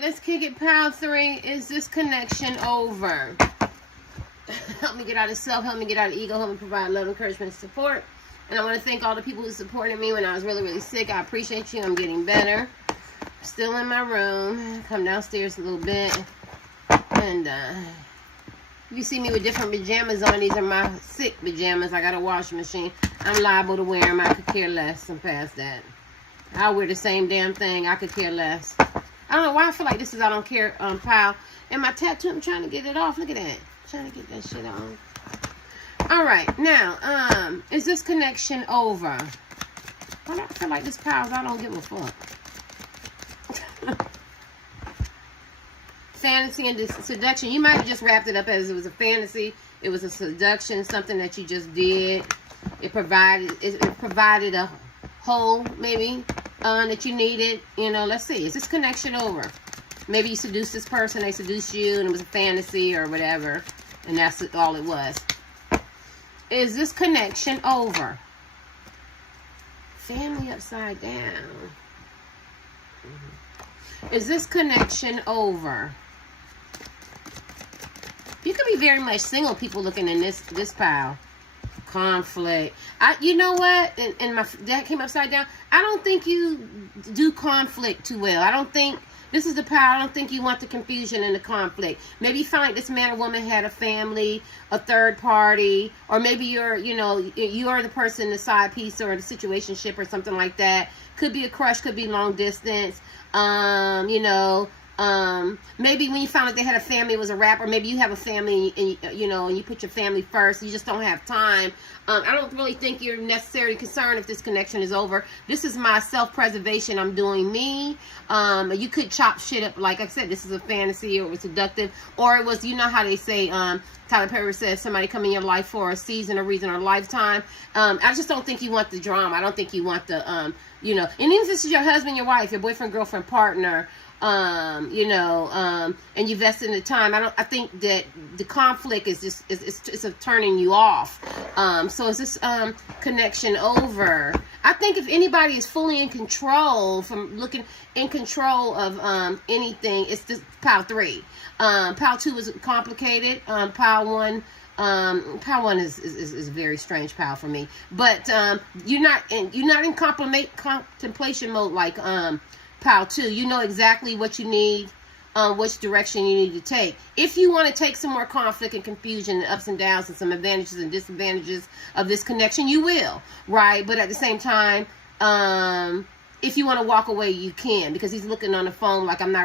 right, let's kick it. Pile 3. Is this connection over? Help me get out of self. Help me get out of ego. Help me provide love, encouragement, and support. And I want to thank all the people who supported me when I was really, really sick. I appreciate you. I'm getting better. Still in my room. Come downstairs a little bit. And you see me with different pajamas on. These are my sick pajamas. I got a washing machine. I'm liable to wear them. I could care less. I'm past that. I'll wear the same damn thing. I could care less. I don't know why I feel like this is I don't care pile. And my tattoo, I'm trying to get it off. Look at that. Trying to get that shit on. All right, now, is this connection over? I don't feel like this pile. I don't give a fuck. Fantasy and seduction. You might have just wrapped it up as it was a fantasy. It was a seduction, something that you just did. It provided a hole, maybe, that you needed. You know, let's see. Is this connection over? Maybe you seduced this person, they seduced you, and it was a fantasy or whatever. And that's all it was. Is this connection over? Family upside down. Is this connection over? You could be very much single, people looking in this pile. Conflict. You know what? And my dad came upside down. I don't think you do conflict too well. I don't think this is the power. I don't think you want the confusion and the conflict. Maybe you find like this man or woman had a family, a third party, or maybe you're the person, the side piece, or the situationship, or something like that. Could be a crush, could be long distance. Maybe when you found out they had a family, it was a rapper. Maybe you have a family and you put your family first. You just don't have time. I don't really think you're necessarily concerned if this connection is over. This is my self-preservation. I'm doing me. You could chop shit up. Like I said, this is a fantasy, or it was seductive, or it was, you know how they say, Tyler Perry says, somebody come in your life for a season, a reason, or a lifetime. I just don't think you want the drama. I don't think you want the, and even if this is your husband, your wife, your boyfriend, girlfriend, partner, and you invest in the time. I think that the conflict is just it's turning you off. So is this connection over? I think if anybody is fully in control, from looking in control of anything, it's this pile 3. Pile 2 is complicated. Pile 1. Pile 1 is a very strange pile for me. But you're not in contemplation mode like pile 2. You know exactly what you need, which direction you need to take. If you want to take some more conflict and confusion and ups and downs and some advantages and disadvantages of this connection, you will, right? But at the same time, if you want to walk away, you can, because he's looking on the phone like I'm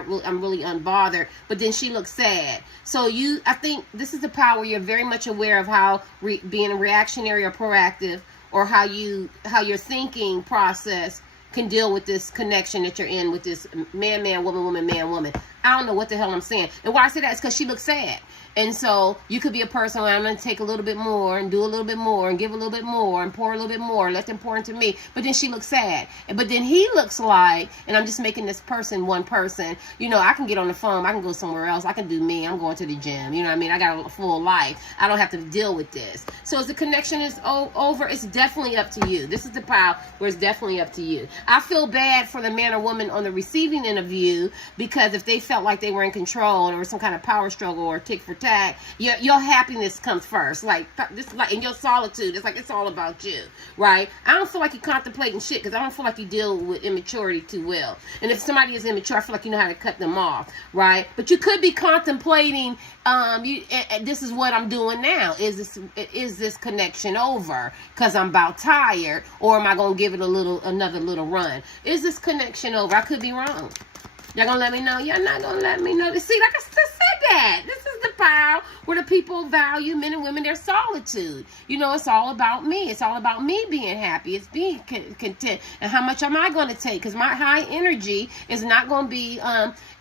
really unbothered, but then she looks sad. So I think this is the power where you're very much aware of how being reactionary or proactive, or how your thinking process can deal with this connection that you're in with this man, woman, man, woman. I don't know what the hell I'm saying. And why I say that is because she looks sad. And so you could be a person where I'm going to take a little bit more and do a little bit more and give a little bit more and pour a little bit more, let them pour into me. But then she looks sad. But then he looks like, and I'm just making this person one person, I can get on the phone, I can go somewhere else, I can do me, I'm going to the gym, you know what I mean? I got a full life. I don't have to deal with this. So as the connection is over, it's definitely up to you. This is the pile where it's definitely up to you. I feel bad for the man or woman on the receiving end of you, because if they felt like they were in control, or there was some kind of power struggle or tick for tack, your happiness comes first. Like in your solitude, it's like it's all about you, right? I don't feel like you're contemplating shit, because I don't feel like you deal with immaturity too well. And if somebody is immature, I feel like you know how to cut them off, right? But you could be contemplating, this is what I'm doing now. Is this connection over because I'm about tired, or am I gonna give it another little run? Is this connection over? I could be wrong. Y'all gonna let me know? Y'all not gonna let me know? See, like I just said that. This is the power where the people value, men and women, their solitude. It's all about me. It's all about me being happy. It's being content. And how much am I going to take? Because my high energy is not going to be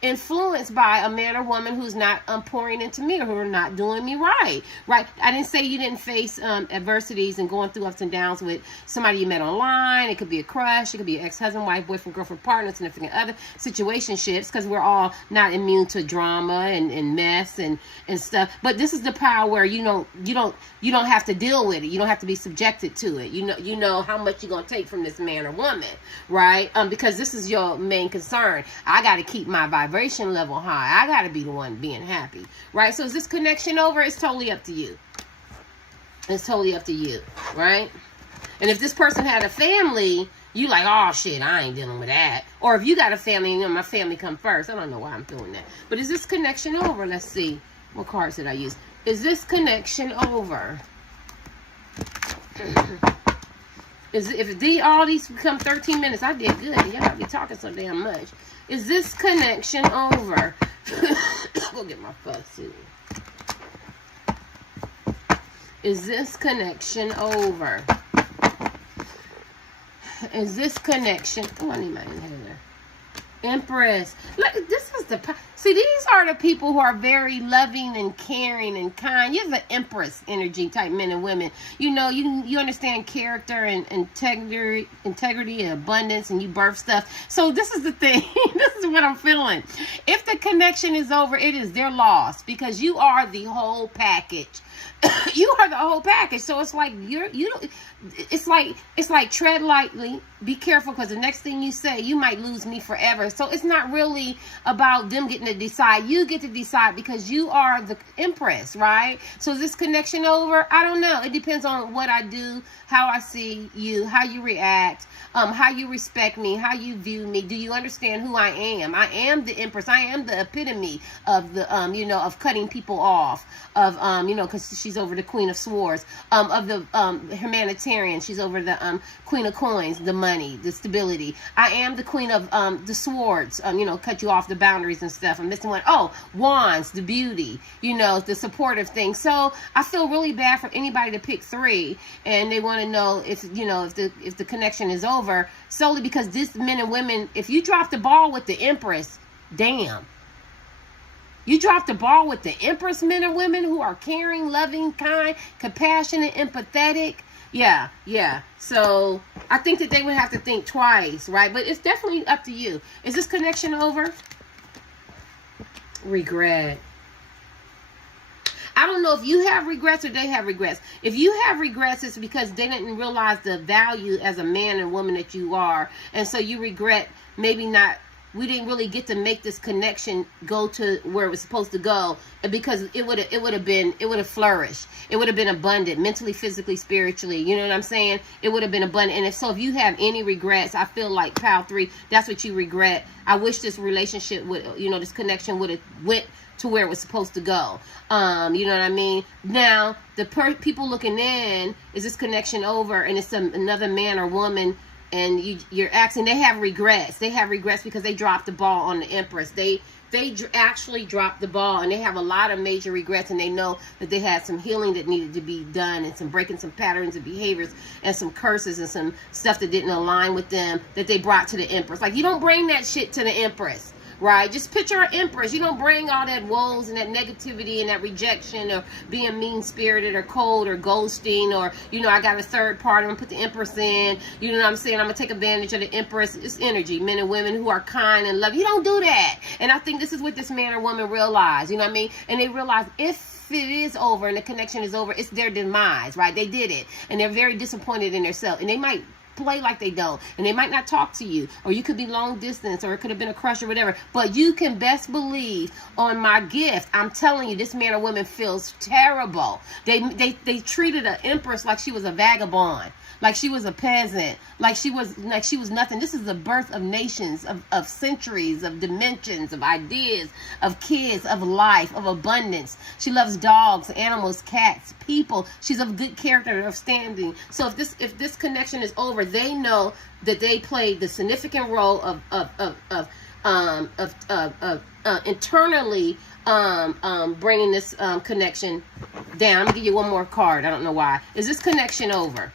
influenced by a man or woman who's not pouring into me, or who are not doing me right. I didn't say you didn't face adversities and going through ups and downs with somebody you met online. It could be a crush. It could be an ex-husband, wife, boyfriend, girlfriend, partner, significant other, situationships, because we're all not immune to drama and mess and and stuff. But this is the power where you don't have to deal with it. You don't have to be subjected to it. You know how much you're gonna take from this man or woman, right? Because this is your main concern. I got to keep my vibration level high. I got to be the one being happy, right? So is this connection over? It's totally up to you. It's totally up to you, right? And if this person had a family, you like, oh shit, I ain't dealing with that. Or if you got a family, my family come first. I don't know why I'm doing that. But is this connection over? Let's see. What cards did I use? Is this connection over? If all these become 13 minutes, I did good. Y'all gotta be talking so damn much. Is this connection over? Go get my fuss too. Is this connection over? Is this connection? Oh, I need my inhaler. Empress. Look, this is see, these are the people who are very loving and caring and kind. You're the Empress energy type men and women. You know, you understand character and integrity and abundance, and you birth stuff. So this is the thing. This is what I'm feeling. If the connection is over, it is their loss, because you are the whole package. You are the whole package. So it's like it's like tread lightly, be careful, because the next thing you say, you might lose me forever. So it's not really about them getting to decide. You get to decide, because you are the Empress, right? So is this connection over? I don't know. It depends on what I do, how I see you, how you react, how you respect me, how you view me. Do you understand who I am? I am the Empress. I am the epitome of the of cutting people off, of because she's over the Queen of Swords, of the humanitarian. She's over the Queen of Coins, the money, the stability. I am the Queen of the Swords, cut you off the boundaries and stuff. I'm missing one. Oh, Wands, the beauty, the supportive thing. So I feel really bad for anybody to pick 3 and they want to know if the connection is over, solely because this men and women, if you drop the ball with the Empress, damn. You drop the ball with the Empress men and women who are caring, loving, kind, compassionate, empathetic. Yeah. So I think that they would have to think twice, right? But it's definitely up to you. Is this connection over? Regret. I don't know if you have regrets or they have regrets. If you have regrets, it's because they didn't realize the value as a man and woman that you are. And so you regret we didn't really get to make this connection go to where it was supposed to go, because it would have flourished. It would have been abundant, mentally, physically, spiritually. You know what I'm saying? It would have been abundant. And if you have any regrets, I feel like Pile 3, that's what you regret. I wish this relationship would, this connection would have went to where it was supposed to go. You know what I mean? Now, the people looking in, is this connection over? And it's another man or woman, and you're asking, they have regrets. They have regrets because they dropped the ball on the Empress. They actually dropped the ball, and they have a lot of major regrets, and they know that they had some healing that needed to be done, and some breaking some patterns and behaviors, and some curses and some stuff that didn't align with them that they brought to the Empress. Like, you don't bring that shit to the Empress. Right? Just picture an Empress. You don't bring all that woes and that negativity and that rejection, or being mean-spirited or cold or ghosting, or, I got a third party, I'm going to put the Empress in. You know what I'm saying? I'm going to take advantage of the Empress. It's energy. Men and women who are kind and love. You don't do that. And I think this is what this man or woman realized. You know what I mean? And they realize if it is over and the connection is over, it's their demise, right? They did it. And they're very disappointed in themselves. And they might play like they don't, and they might not talk to you, or you could be long distance, or it could have been a crush or whatever, but you can best believe on my gift, I'm telling you, this man or woman feels terrible. They treated an Empress like she was a vagabond, like she was a peasant, like she was nothing. This is the birth of nations, of centuries, of dimensions, of ideas, of kids, of life, of abundance. She loves dogs, animals, cats, people. She's of good character, of standing. So if this connection is over, they know that they played the significant role of internally bringing this connection down. I'm gonna give you one more card. I don't know why. Is this connection over?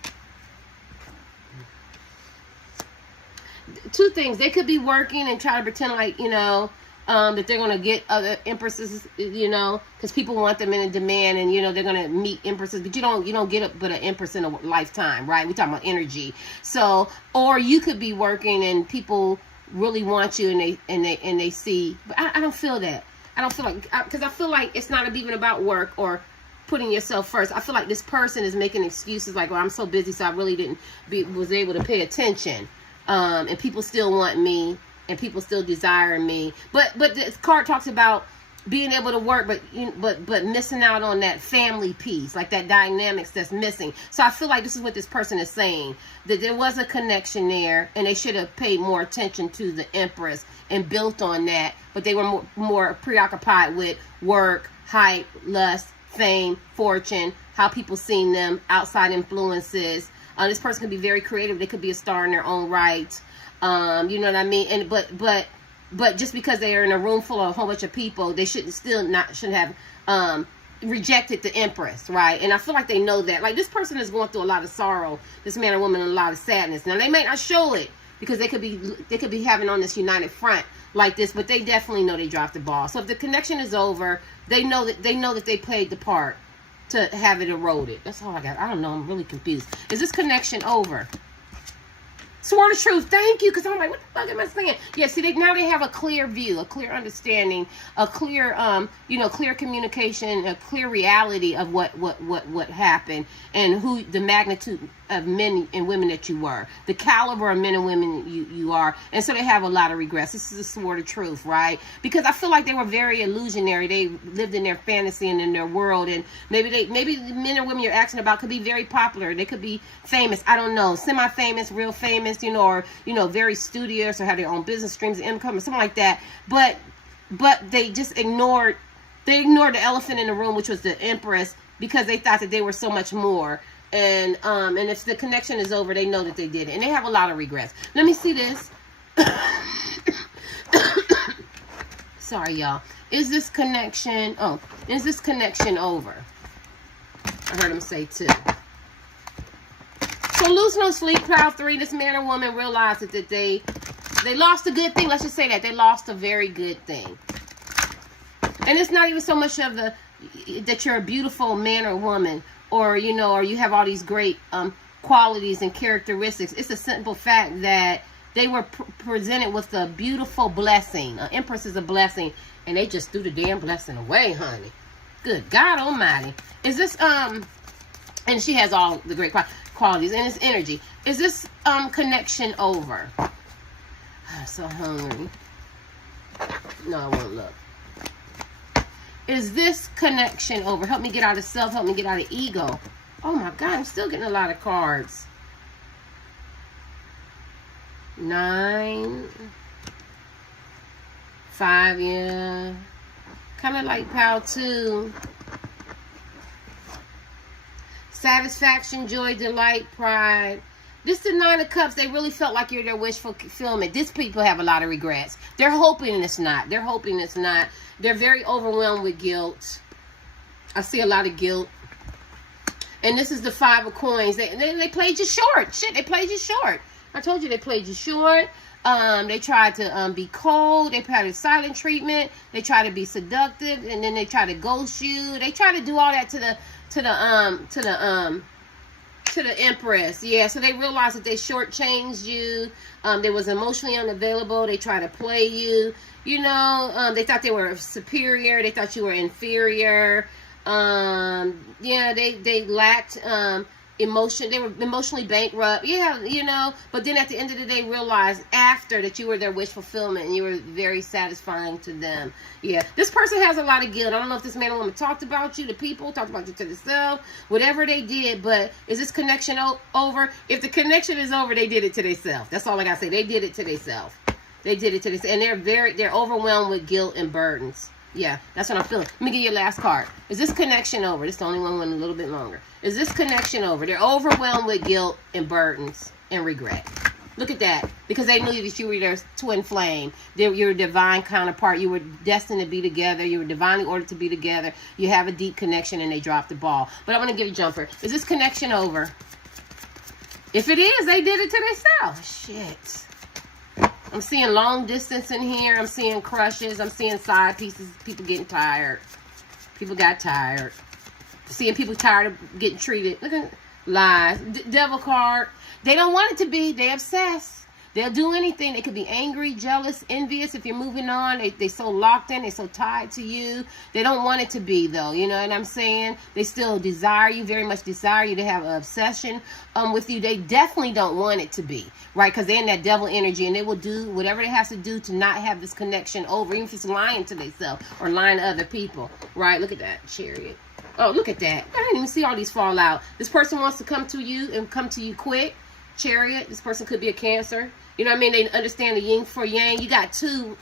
2 things. They could be working and try to pretend like, that they're going to get other Empresses, because people want them in a demand, and, they're going to meet Empresses, but you don't get but an Empress in a lifetime, right? We're talking about energy. So, or you could be working and people really want you, and they see, but I don't feel that. I don't feel like, because I feel like it's not even about work or putting yourself first. I feel like this person is making excuses like, well, I'm so busy, so I really was able to pay attention. And people still want me, and people still desire me. But this card talks about being able to work, but missing out on that family piece, like that dynamics that's missing. So I feel like this is what this person is saying, that there was a connection there, and they should have paid more attention to the Empress and built on that. But they were more preoccupied with work, hype, lust, fame, fortune, how people seen them, outside influences. This person could be very creative. They could be a star in their own right. You know what I mean? And but just because they are in a room full of a whole bunch of people, they shouldn't have rejected the Empress, right? And I feel like they know that. Like, this person is going through a lot of sorrow. This man or woman, a lot of sadness. Now, they may not show it because they could be having on this united front like this, but they definitely know they dropped the ball. So if the connection is over, they know that they played the part to have it eroded. That's all I got. I don't know. I'm really confused. Is this connection over? Sword of Truth, thank you, because I'm like, what the fuck am I saying? Yeah, see, now they have a clear view, a clear understanding, a clear, clear communication, a clear reality of what happened, and who the magnitude of men and women that you were, the caliber of men and women you are, and so they have a lot of regrets. This is a Sword of Truth, right? Because I feel like they were very illusionary. They lived in their fantasy and in their world, and maybe the men or women you're asking about could be very popular. They could be famous. I don't know, semi-famous, real famous, or very studious, or have their own business streams of income or something like that. But they just ignored the elephant in the room, which was the Empress, because they thought that they were so much more. And if the connection is over, they know that they did it, and they have a lot of regrets. Let me see this. Sorry, y'all. Is this connection over? I heard him say too. So lose no sleep, Cloud 3. This man or woman realized that they lost a good thing. Let's just say that they lost a very good thing. And it's not even so much of that you're a beautiful man or woman, or you have all these great qualities and characteristics. It's a simple fact that they were presented with a beautiful blessing. An Empress is a blessing, and they just threw the damn blessing away, honey. Good God Almighty. Is this and she has all the great qualities and it's energy. Is this connection over? I'm so hungry. No, I won't look. Is this connection over? Help me get out of self. Help me get out of ego. Oh my God, I'm still getting a lot of cards. 9, 5, yeah. Kind of like Pal 2. Satisfaction, joy, delight, pride. This is the 9 of Cups. They really felt like you're their wish fulfillment. These people have a lot of regrets. They're hoping it's not. They're hoping it's not. They're very overwhelmed with guilt. I see a lot of guilt. And this is the 5 of Coins. They played you short. Shit, they played you short. I told you they played you short. They tried to be cold. They tried silent treatment. They tried to be seductive, and then they tried to ghost you. They tried to do all that to the Empress. Yeah, so they realized that they shortchanged you. They was emotionally unavailable. They tried to play you. They thought they were superior. They thought you were inferior. Yeah, they lacked emotion. They were emotionally bankrupt. Yeah, but then at the end of the day realized after that you were their wish fulfillment and you were very satisfying to them. Yeah, this person has a lot of guilt. I don't know if this man or woman talked about you to people, talked about you to themselves, whatever they did, but is this connection over? If the connection is over, they did it to themselves. That's all I gotta say. They did it to themselves. They did it to themselves, and they're overwhelmed with guilt and burdens. Yeah, that's what I'm feeling. Let me give you your last card. Is this connection over? This is the only one went a little bit longer. Is this connection over? They're overwhelmed with guilt and burdens and regret. Look at that. Because they knew that you were their twin flame. You're a divine counterpart. You were destined to be together. You were divinely ordered to be together. You have a deep connection, and they dropped the ball. But I'm going to give you a jumper. Is this connection over? If it is, they did it to themselves. Shit. I'm seeing long distance in here. I'm seeing crushes. I'm seeing side pieces. People getting tired. People got tired. Seeing people tired of getting treated. Look at lies. Devil card. They don't want it to be. They obsessed. They'll do anything. They could be angry, jealous, envious if you're moving on. They're so locked in. They're so tied to you. They don't want it to be, though. You know what I'm saying? They still desire you, very much desire you. They have an obsession with you. They definitely don't want it to be, right? Because they're in that devil energy, and they will do whatever they have to do to not have this connection over, even if it's lying to themselves or lying to other people, right? Look at that, Chariot. Oh, look at that. I didn't even see all these fall out. This person wants to come to you and come to you quick. Chariot. This person could be a Cancer. You know what I mean? They understand the yin for yang. You got two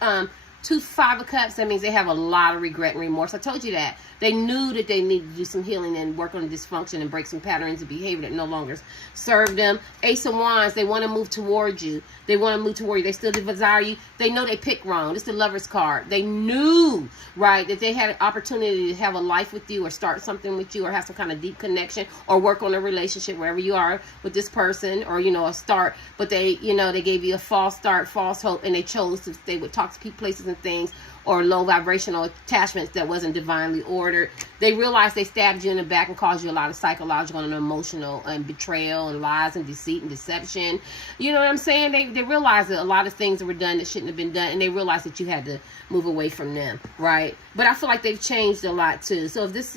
Five of Cups. That means they have a lot of regret and remorse. I told you that. They knew that they needed to do some healing and work on the dysfunction and break some patterns of behavior that no longer serve them. Ace of Wands. They want to move towards you. They want to move toward you. They still desire you. They know they picked wrong. This is the Lover's card. They knew, right, that they had an opportunity to have a life with you or start something with you or have some kind of deep connection or work on a relationship wherever you are with this person or, you know, a start. But they, you know, they gave you a false start, false hope, and they chose to stay with toxic places and things or low vibrational attachments that wasn't divinely ordered. They realized they stabbed you in the back and caused you a lot of psychological and emotional and betrayal and lies and deceit and deception. You know what I'm saying? They realized that a lot of things that were done that shouldn't have been done, and they realized that you had to move away from them, right? But I feel like they've changed a lot too. So if this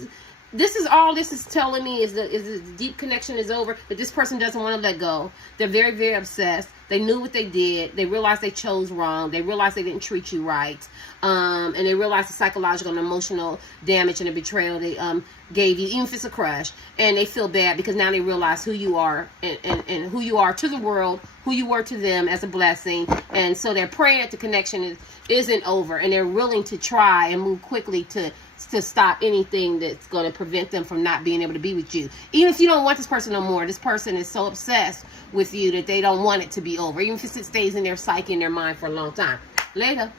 is all this is telling me is the deep connection is over, that this person doesn't want to let go. They're very, very obsessed. They knew what they did. They realized they chose wrong. They realized they didn't treat you right. And they realized the psychological and emotional damage and the betrayal they gave you, even if it's a crush. And they feel bad because now they realize who you are and who you are to the world, who you were to them as a blessing. And so they're praying that the connection isn't over. And they're willing to try and move quickly to stop anything that's going to prevent them from not being able to be with you. Even if you don't want this person no more, this person is so obsessed with you that they don't want it to be over. Even if it stays in their psyche and their mind for a long time. Later.